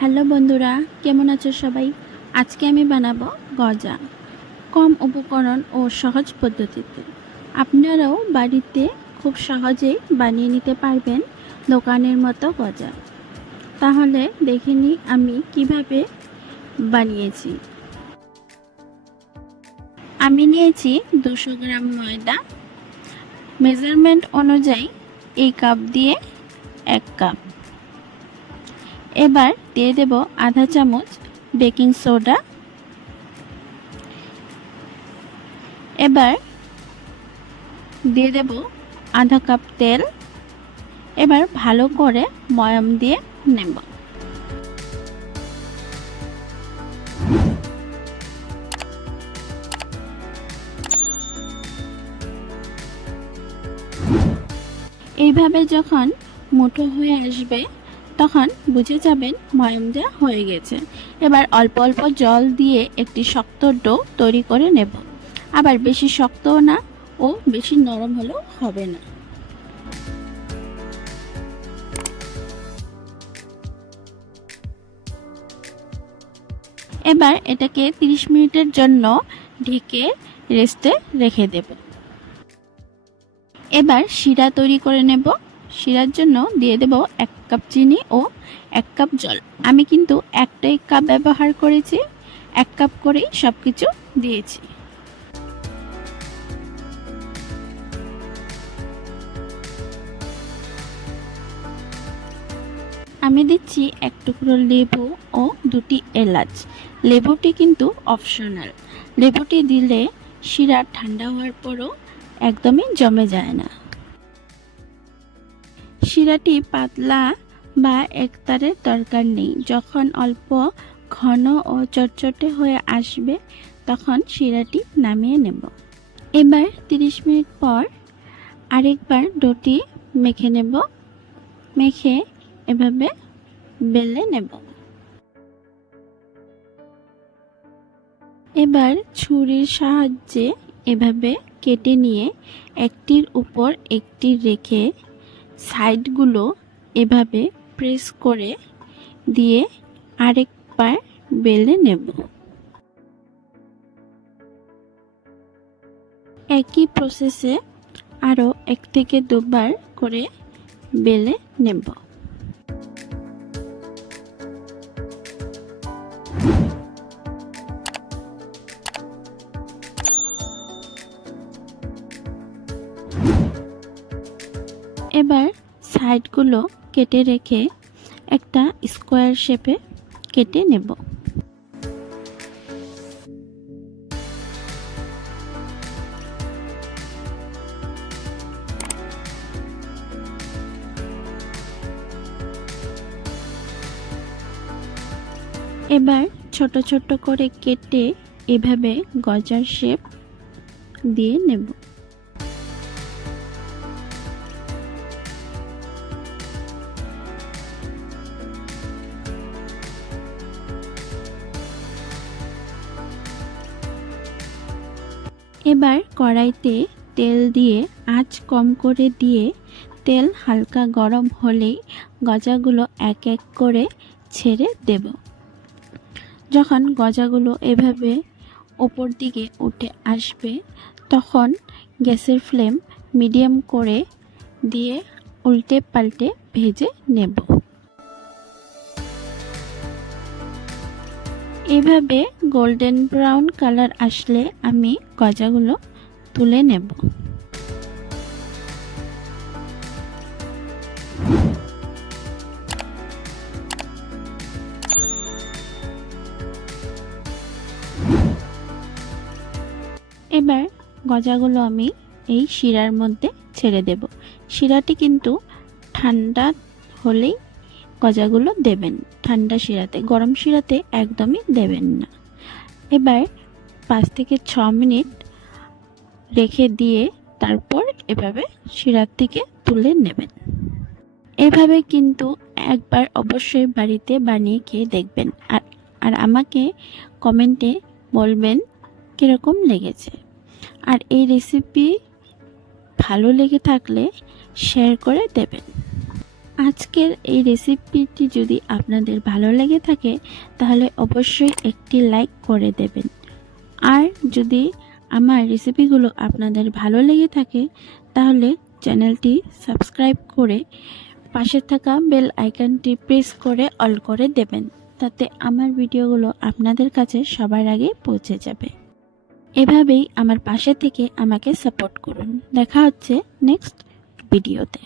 Hello বন্ধুরা, কেমন আছো সবাই? আজকে আমি বানাবো গজা, কম উপকরণ ও সহজ পদ্ধতিতে। আপনারাও বাড়িতে খুব সহজেই বানিয়ে নিতে পারবেন দোকানের মতো গজা। তাহলে দেখে নিই আমি কিভাবে বানিয়েছি। আমি নিয়েছি 200 গ্রাম ময়দা, মেজারমেন্ট অনুযায়ী এই কাপ দিয়ে 1 কাপ। এবার দিয়ে দেব আধা চামচ বেকিং সোডা। এবার দিয়ে দেব আধা কাপ তেল। এবার ভালো করে ময়াম দিয়ে নেব। এইভাবে যখন মুঠো হয়ে আসবে তখন বুঝে যাবেন ময়াম দেওয়া হয়ে গেছে। এবার অল্প অল্প জল দিয়ে একটি শক্ত ডো তৈরি করে নেব। আবার বেশি শক্তও না ও বেশি নরম হলেও হবে না। এবার এটাকে 30 মিনিটের জন্য ঢেকে রেস্টে রেখে দেব। এবার শিরা তৈরি করে নেব। শিরার জন্য দিয়ে দেব 1 কাপ চিনি ও 1 কাপ জল। আমি কিন্তু একটাই কাপ ব্যবহার করেছি, 1 কাপ করেই সব কিছু দিয়েছি। আমি দিচ্ছি 1 টুকরো লেবু ও 2টি এলাচ। লেবুটি কিন্তু অপশনাল। লেবুটি দিলে শিরা ঠান্ডা হওয়ার পরও একদমই জমে যায় না। শিরাটি পাতলা বা একতারের দরকার নেই। যখন অল্প ঘন ও চটচটে হয়ে আসবে তখন শিরাটি নামিয়ে নেব। এবার 30 মিনিট পর আরেকবার ডোটি মেখে নেব। মেখে এভাবে বেলে নেব। এবার ছুরির সাহায্যে এভাবে কেটে নিয়ে একটির উপর একটি রেখে সাইডগুলো এভাবে প্রেস করে দিয়ে আরেকবার বেলে নেব। একই প্রসেসে আরও 1 থেকে 2 বার করে বেলে নেব। এবার সাইডগুলো কেটে রেখে একটা স্কোয়ার শেপে কেটে নেব। এবার ছোট ছোট করে কেটে এভাবে গজার শেপ দিয়ে নেব। এবার কড়াইতে তেল দিয়ে আঁচ কম করে দিয়ে তেল হালকা গরম হলেই গজাগুলো এক এক করে ছেড়ে দেব। যখন গজাগুলো এভাবে উপর দিকে উঠে আসবে তখন গ্যাসের ফ্লেম মিডিয়াম করে দিয়ে উল্টে পাল্টে ভেজে নেব। এভাবে গোল্ডেন ব্রাউন কালার আসলে আমি গজাগুলো তুলে নেব। এবার গজাগুলো আমি এই শিরার মধ্যে ছেড়ে দেব। শিরাটি কিন্তু ঠান্ডা হলেই গজাগুলো দেবেন। ঠান্ডা শিরাতে, গরম শিরাতে একদমই দেবেন না। এবার 5 থেকে 6 মিনিট রেখে দিয়ে তারপর এভাবে শিরার থেকে তুলে নেবেন। এভাবে কিন্তু একবার অবশ্যই বাড়িতে বানিয়ে খেয়ে দেখবেন আর আমাকে কমেন্টে বলবেন কীরকম লেগেছে। আর এই রেসিপি ভালো লেগে থাকলে শেয়ার করে দেবেন। আজকের এই রেসিপিটি যদি আপনাদের ভালো লেগে থাকে তাহলে অবশ্যই একটি লাইক করে দেবেন। আর যদি আমার রেসিপিগুলো আপনাদের ভালো লেগে থাকে তাহলে চ্যানেলটি সাবস্ক্রাইব করে পাশে থাকা বেল আইকনটি প্রেস করে অল করে দেবেন, তাতে আমার ভিডিওগুলো আপনাদের কাছে সবার আগে পৌঁছে যাবে। এভাবেই আমার পাশে থেকে আমাকে সাপোর্ট করুন। দেখা হচ্ছে নেক্সট ভিডিওতে।